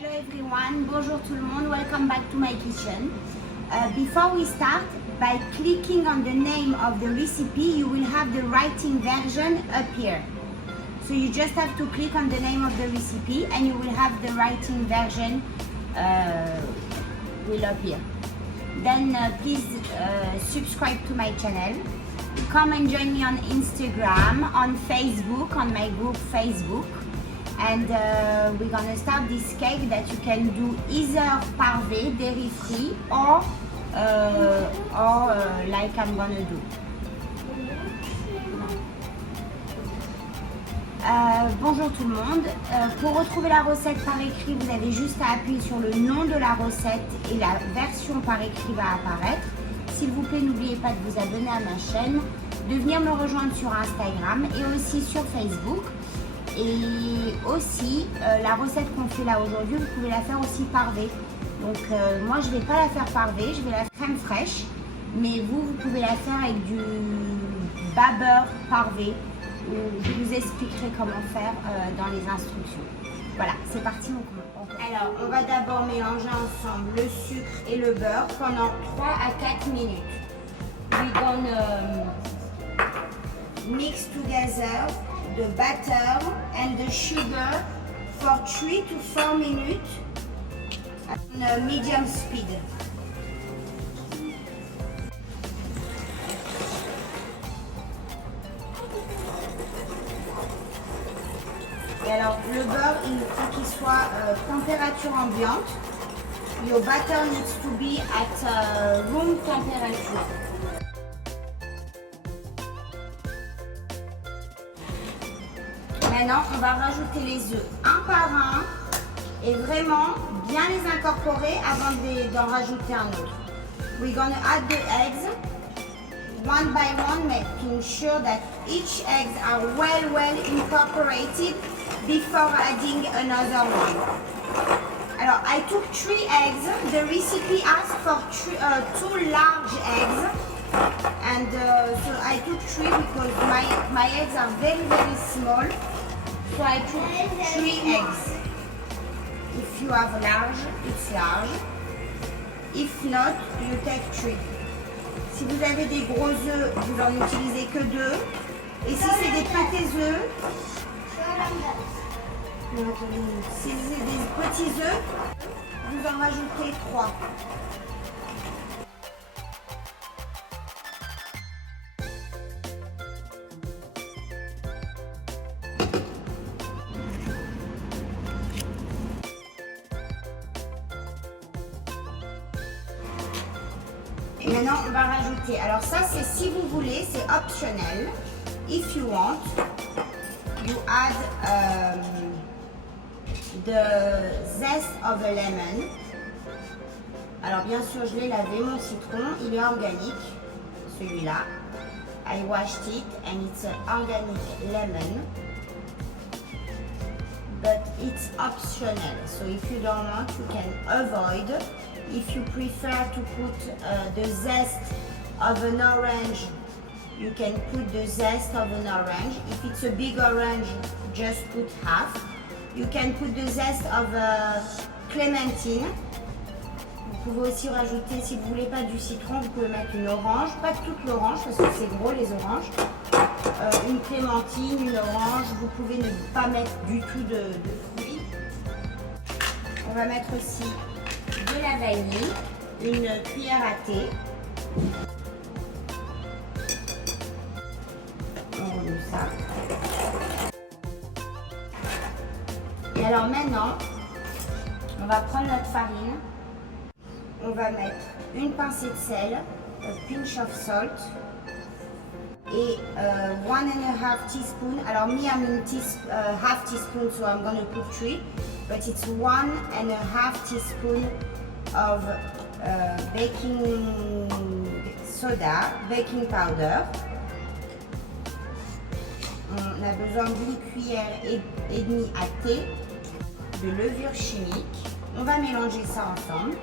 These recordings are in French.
Hello everyone, bonjour tout le monde, welcome back to my kitchen. Before we start, by clicking on the name of the recipe, you will have the writing version up here. So you just have to click on the name of the recipe and you will have the writing version will appear. Then please subscribe to my channel. Come and join me on Instagram, on Facebook, on my group Facebook. And we're gonna start this cake that you can do either parvé, dairy free, or like I'm gonna do. Bonjour tout le monde. Pour retrouver la recette par écrit, vous avez juste à appuyer sur le nom de la recette et la version par écrit va apparaître. S'il vous plaît, n'oubliez pas de vous abonner à ma chaîne, de venir me rejoindre sur Instagram et aussi sur Facebook. Et aussi, la recette qu'on fait là aujourd'hui, vous pouvez la faire aussi parvé. Donc moi, je ne vais pas la faire parvé, je vais la faire crème fraîche. Mais vous pouvez la faire avec du bas beurre parvé. Je vous expliquerai comment faire dans les instructions. Voilà, c'est parti. Alors, on va d'abord mélanger ensemble le sucre et le beurre pendant 3 à 4 minutes. We're gonna mix together the butter and the sugar for 3 to 4 minutes on a medium speed. Et alors le beurre, il faut qu'il soit température ambiante. Your butter needs to be at room temperature. Maintenant, on va rajouter les œufs un par un et vraiment bien les incorporer avant d'en rajouter un autre. We're gonna add the eggs one by one, making sure that each eggs are well incorporated before adding another one. Alors, I took 3 eggs. The recipe asked for 2 large eggs. And so I took 3 because my eggs are very small. So I took 3 eggs. If you have large, it's large. If not, you take 3. Si vous avez des gros œufs, vous en utilisez que 2. Et si c'est des petits œufs, vous en rajoutez 3. Et maintenant, on va rajouter. Alors ça, c'est si vous voulez, c'est optionnel. If you want, you add the zest of a lemon. Alors bien sûr, je l'ai lavé, mon citron, il est organique, celui-là. I washed it and it's an organic lemon. But it's optional, so if you don't want, you can avoid. If you prefer to put the zest of an orange, you can put the zest of an orange. If it's a big orange, just put half. You can put the zest of a clémentine. Vous pouvez aussi rajouter, si vous ne voulez pas du citron, vous pouvez mettre une orange, pas toute l'orange parce que c'est gros les oranges. Une clémentine, une orange, vous pouvez ne pas mettre du tout de fruits. On va mettre aussi de la vanille, une cuillère à thé. On remet ça. Et alors maintenant, on va prendre notre farine. On va mettre une pincée de sel, a pinch of salt, et 1.5 teaspoon. Alors me, I'm in half teaspoon, so I'm gonna put 3, but it's 1.5 teaspoon of baking soda, baking powder. On a besoin d'une cuillère et demie à thé de levure chimique. On va mélanger ça ensemble.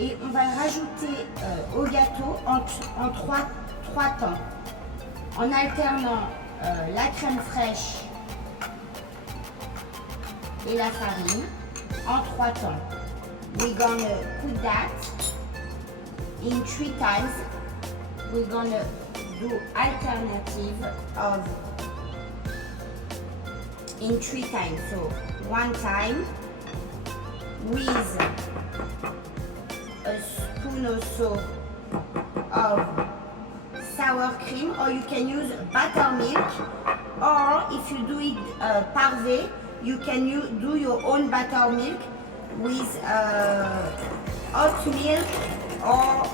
Et on va rajouter au gâteau en trois temps, en alternant la crème fraîche et la farine. en 3 temps. We're gonna put that in 3 times. We're gonna do alternative of in 3 times. So 1 time with a spoon or so of sour cream, or you can use buttermilk, or if you do it parfait, you can do your own buttermilk with oat milk or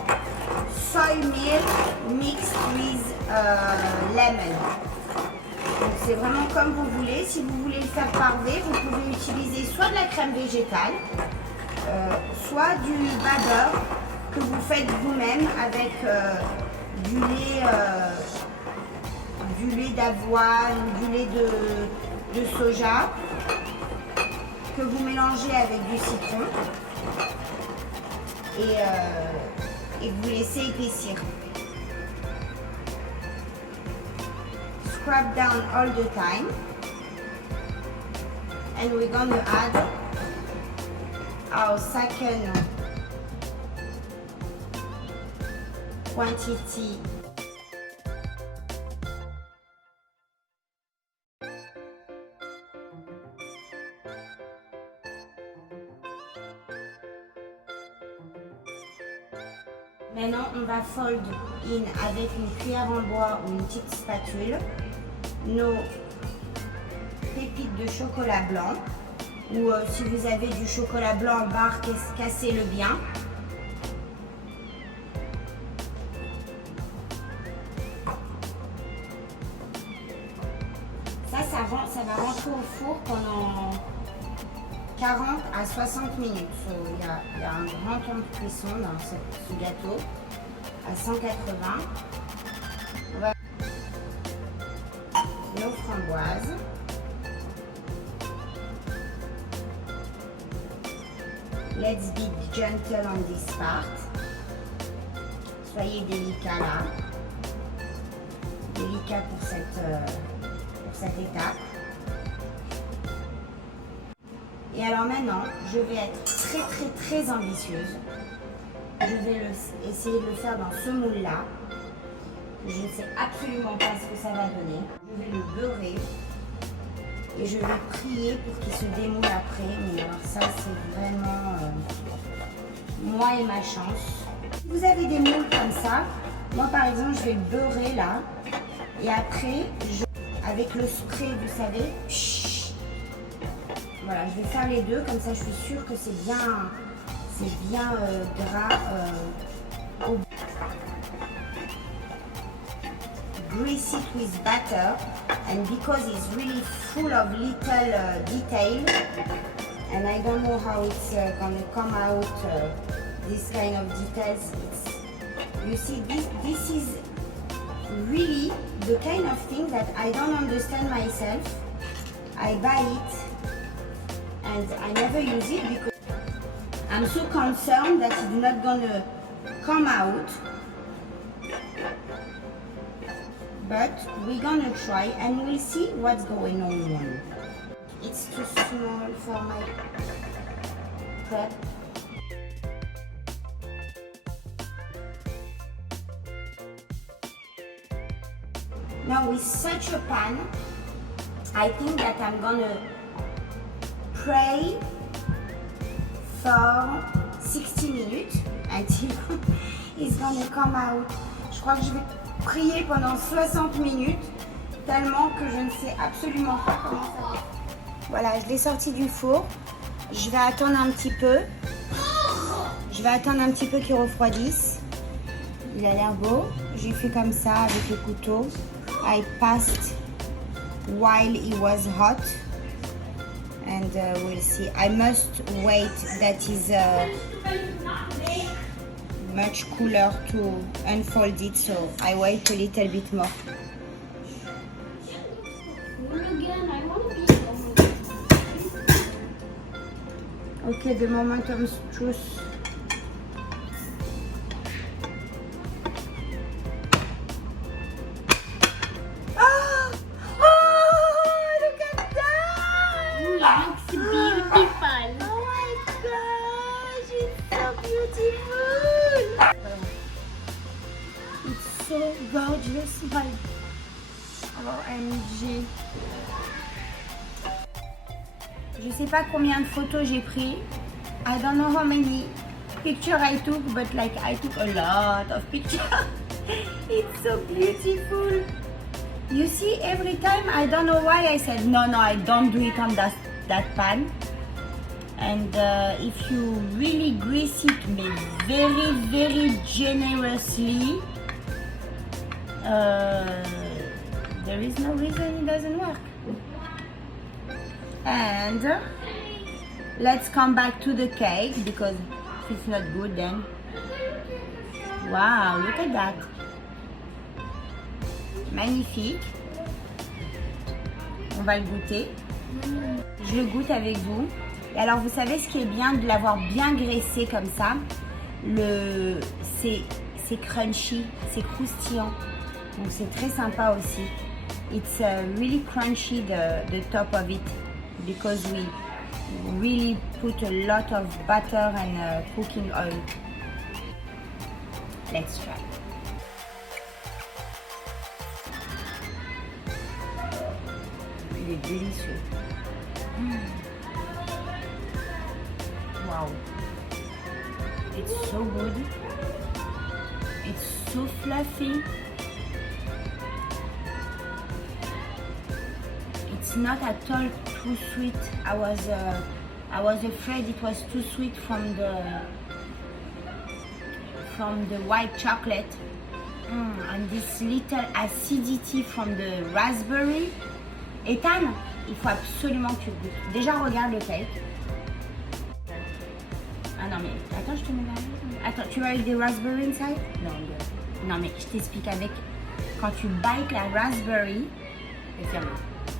soy milk mixed with lemon. Donc c'est vraiment comme vous voulez. Si vous voulez le faire parfait, vous pouvez utiliser soit de la crème végétale, soit du batter que vous faites vous-même avec du lait d'avoine, du lait de soja, que vous mélangez avec du citron et vous laissez épaissir. Scrub down all the time, and we're going to add our second quantity . Maintenant, on va fold in avec une cuillère en bois ou une petite spatule nos pépites de chocolat blanc, ou si vous avez du chocolat blanc en barre, cassez-le bien. Ça va rentrer au four pendant 40 à 60 minutes. Il y a un grand temps de cuisson dans ce gâteau à 180. On va nos framboises. Let's be gentle on this part. Soyez délicat là. Délicat pour cette étape. Et alors maintenant, je vais être très ambitieuse. Je vais essayer de le faire dans ce moule-là. Je ne sais absolument pas ce que ça va donner. Je vais le beurrer et je vais prier pour qu'il se démoule après. Mais alors ça, c'est vraiment moi et ma chance. Si vous avez des moules comme ça, moi par exemple, je vais le beurrer là. Et après, avec le spray, vous savez, voilà, je vais faire les deux, comme ça je suis sûre que c'est bien gras. Grease it with butter, and because it's really full of little detail, and I don't know how it's gonna come out, this kind of details. You see, this is really the kind of thing that I don't understand myself. I buy it and I never use it because I'm so concerned that it's not gonna come out. But we're gonna try and we'll see what's going on. It's too small for my prep. Now with such a pan, I think that I'm gonna pray for 60 minutes until it's gonna come out. Je crois que je vais prier pendant 60 minutes tellement que je ne sais absolument pas comment ça va. Voilà, je l'ai sorti du four. Je vais attendre un petit peu. Je vais attendre un petit peu qu'il refroidisse. Il a l'air beau. J'ai fait comme ça avec le couteau. I passed while it was hot, and we'll see. I must wait that is much cooler to unfold it, so I wait a little bit more. Okay, the momentum's truth. smile. Alors, MJ. Je sais pas combien de photos j'ai pris. I don't know how many pictures I took, but like I took a lot of pictures. It's so beautiful. You see, every time, I don't know why I said, no, I don't do it on that pan. And if you really grease it very, very generously, there is no reason it doesn't work. And let's come back to the cake, because if it's not good then. Wow, look at that. Magnifique. On va le goûter. Je le goûte avec vous. Et alors, vous savez ce qui est bien de l'avoir bien graissé comme ça, c'est crunchy, c'est croustillant. Donc c'est très sympa aussi. It's really crunchy the top of it because we really put a lot of butter and cooking oil. Let's try. Il est délicieux. Wow. It's so good. It's so fluffy. It's not at all too sweet. I was afraid it was too sweet from the white chocolate. And this little acidity from the raspberry. Ethan, il faut absolument que tu goûtes. Déjà, regarde le cake. Ah non, mais attends, je te mets la... Attends, tu veux avec des raspberry inside? Non, mais je t'explique avec... Quand tu bites la raspberry...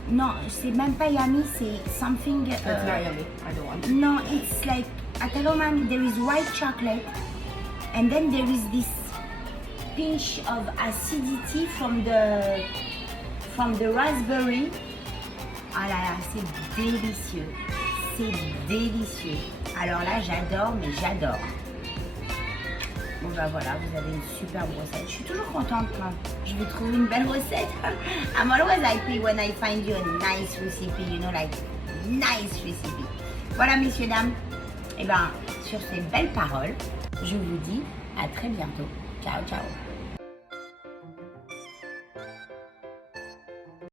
Non, c'est même pas yummy, c'est something... It's not yummy, I don't want it. No, it's like... Atalomami, there is white chocolate. And then there is this pinch of acidity from the raspberry. Ah là là, c'est délicieux. C'est délicieux. Alors là, j'adore, mais j'adore. Bon bah voilà, vous avez une superbe recette. Je suis toujours contente quand je vais trouver une belle recette. I'm always happy when I find you a nice recipe, you know, like nice recipe. Voilà, messieurs, dames. Et ben, sur ces belles paroles, je vous dis à très bientôt. Ciao, ciao.